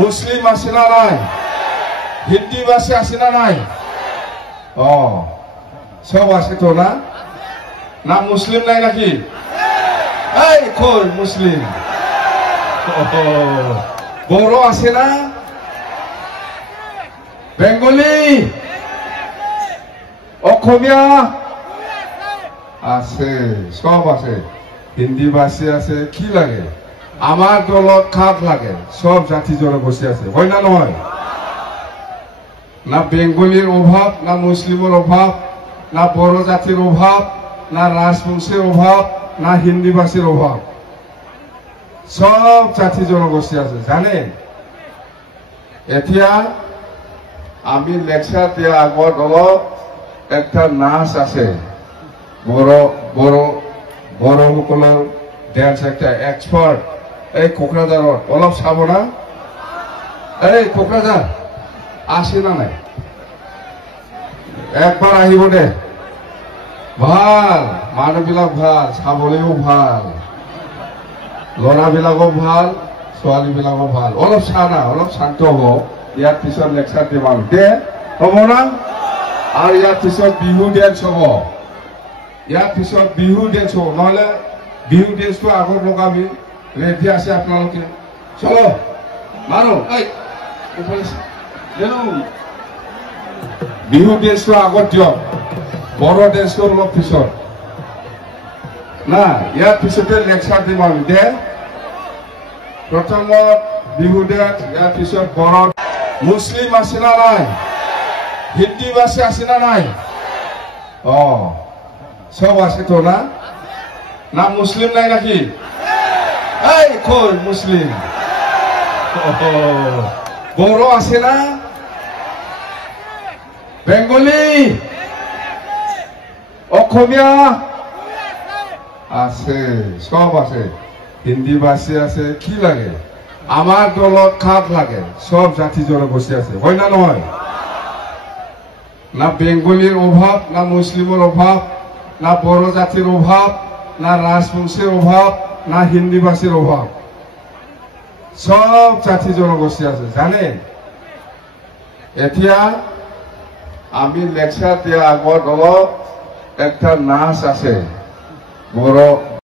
মুসলিম আছে না নাই? হিন্দি ভাষী আছে না নাই? সব আছে তো না? না মুসলিম নাই নাকি? এই কই মুসলিম? বড় আছে না? বেঙ্গলি অসমীয়া আছে, সব আছে। হিন্দি ভাষী আছে। কি লাগে? আমার দলত খাপ লাগে। সব জাতি জনগোষ্ঠী আছে, হয় না নহয়? না বেঙ্গলির অভাব, না মুসলিমের অভাব, না বড় জাতির অভাব, না রাজবংশের অভাব, না হিন্দি ভাষীর অভাব। সব জাতি জনগোষ্ঠী আছে, জানেন? এতিয়া আমি লেকচার দিয়া আগত অলপ একটা নাচ আছে, বড় বড় বড় সকলের ড্যান্স, একটা এক্সপার্ট। এই কোকরাঝারত অলপ চাব না? এই কোকরাঝার আসে না নাই? একবার আহিব দে। ভাল মানুহবিলাক, ভাল চাবলৈও ভাল, ল'ৰাবিলাকো ভাল, ছোৱালীবিলাকো ভাল। অলপ চা না, অলপ শান্ত হব। ইয়াৰ পিছত লেকচাৰ দিম আৰু দে, হ'ব না? আৰু ইয়াৰ পিছত বিহু ডেন্স হব। ইয়াৰ পিছত বিহু ডেন্স হব, নহলে বিহু ডেন্সটো আগত লগাবি। ৰেডি আছে আপোনালোকে? চলো মাৰো। বিহু ডেন্সটো আগত দিয়ক, বড় ডেন্সটো অলপ পিছত না। ইয়াৰ পিছতে লেকচাৰ দিম আমি দে। প্ৰথমত বিহু ডেন্স, ইয়াৰ পিছত বড়। মুসলিম আছে না নাই? হিন্দি ভাষী আছে না নাই? সব আছে তো না? না মুসলিম নাই নাকি? এই কই মুসলিম? বড় আছে না? বেঙ্গলি অসমীয়া আছে, সব আছে। হিন্দি ভাষী আছে। কি লাগে? আমার দলত খাপ লাগে। সব জাতি জনগোষ্ঠী আছে, হয় না নহয়? না বেঙ্গলির অভাব, না মুসলিমের অভাব, না বড় জাতির অভাব, না রাজবংশের অভাব, না হিন্দি ভাষীর অভাব। সব জাতি জনগোষ্ঠী আছে, জানেন? এতিয়া আমি লেকচার দিয়া আগত অলপ একটা নাচ আছে, বড়